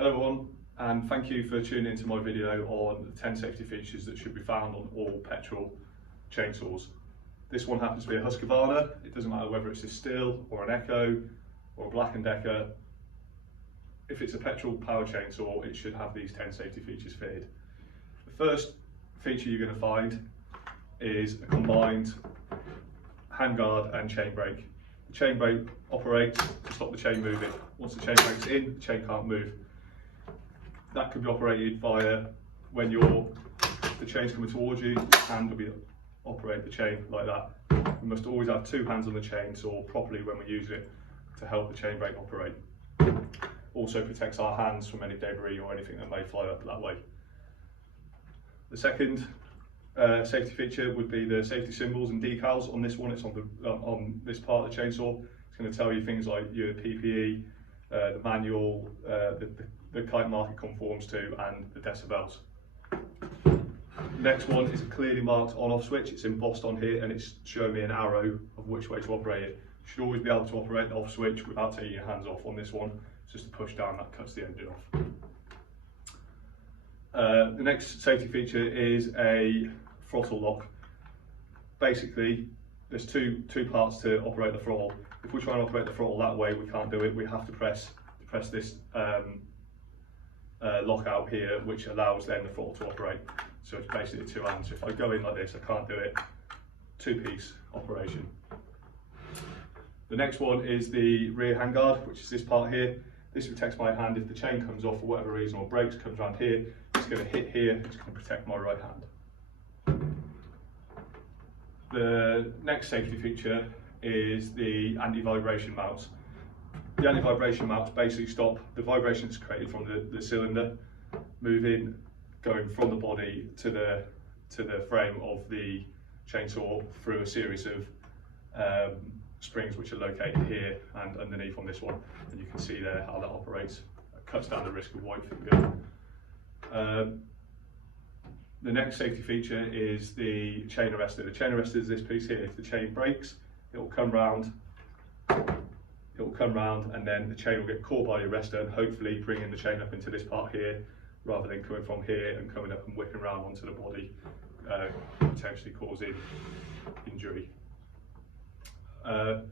Hello everyone, and thank you for tuning into my video on the 10 safety features that should be found on all petrol chainsaws. This one happens to be a Husqvarna. It doesn't matter whether it's a Stihl or an Echo or a Black & Decker. If it's a petrol power chainsaw, it should have these 10 safety features fitted. The first feature you're going to find is a combined handguard and chain brake. The chain brake operates to stop the chain moving. Once the chain brake's in, the chain can't move. That can be operated via when the chain's coming towards you, your hand will be operate the chain like that. We must always have two hands on the chainsaw properly when we use it to help the chain brake operate. Also protects our hands from any debris or anything that may fly up that way. The second safety feature would be the safety symbols and decals. On this one, it's on this part of the chainsaw. It's going to tell you things like your PPE, the manual, the kite mark it conforms to, and the decibels. Next one is a clearly marked on-off switch. It's embossed on here and it's showing me an arrow of which way to operate it. You should always be able to operate the off switch without taking your hands off. On this one, it's just a push down that cuts the engine off. The next safety feature is a throttle lock. Basically, there's two parts to operate the throttle. If we try and operate the throttle that way, we can't do it. We have to press this lock out here, which allows then the throttle to operate. So it's basically two hands. If I go in like this, I can't do it. Two-piece operation. The next one is the rear handguard, which is this part here. This protects my hand if the chain comes off for whatever reason or breaks, comes around here. It's going to hit here. It's going to protect my right hand. The next safety feature is the anti-vibration mounts. The anti-vibration mounts basically stop the vibration that's created from the cylinder moving, going from the body to the frame of the chainsaw through a series of springs which are located here and underneath on this one. And you can see there how that operates. It cuts down the risk of white finger. The next safety feature is the chain arrestor. The chain arrestor is this piece here. If the chain breaks, it will come round, and then the chain will get caught by the arrestor and hopefully bringing the chain up into this part here rather than coming from here and coming up and whipping around onto the body, potentially causing injury. The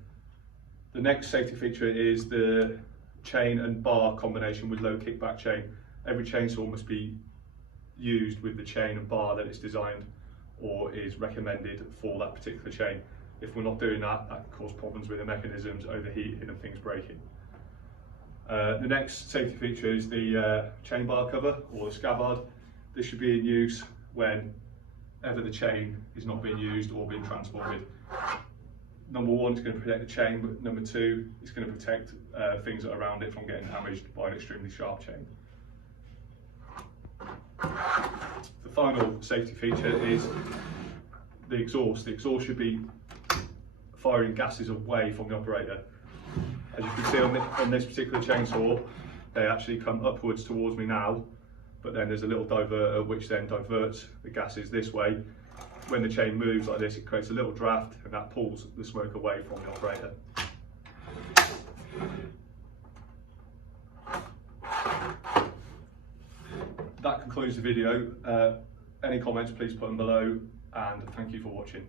next safety feature is the chain and bar combination with low kickback chain. Every chainsaw must be used with the chain and bar that it's designed or is recommended for that particular chain. If we're not doing that, that can cause problems with the mechanisms, overheating and things breaking. The next safety feature is the chain bar cover or the scabbard. This should be in use whenever the chain is not being used or being transported. Number one, it's going to protect the chain, but number two, it's going to protect things that are around it from getting damaged by an extremely sharp chain. The final safety feature is the exhaust. The exhaust should be firing gases away from the operator. As you can see on this particular chainsaw, they actually come upwards towards me now, but then there's a little diverter which then diverts the gases this way. When the chain moves like this, it creates a little draft and that pulls the smoke away from the operator. That concludes the video. Any comments, please put them below, and thank you for watching.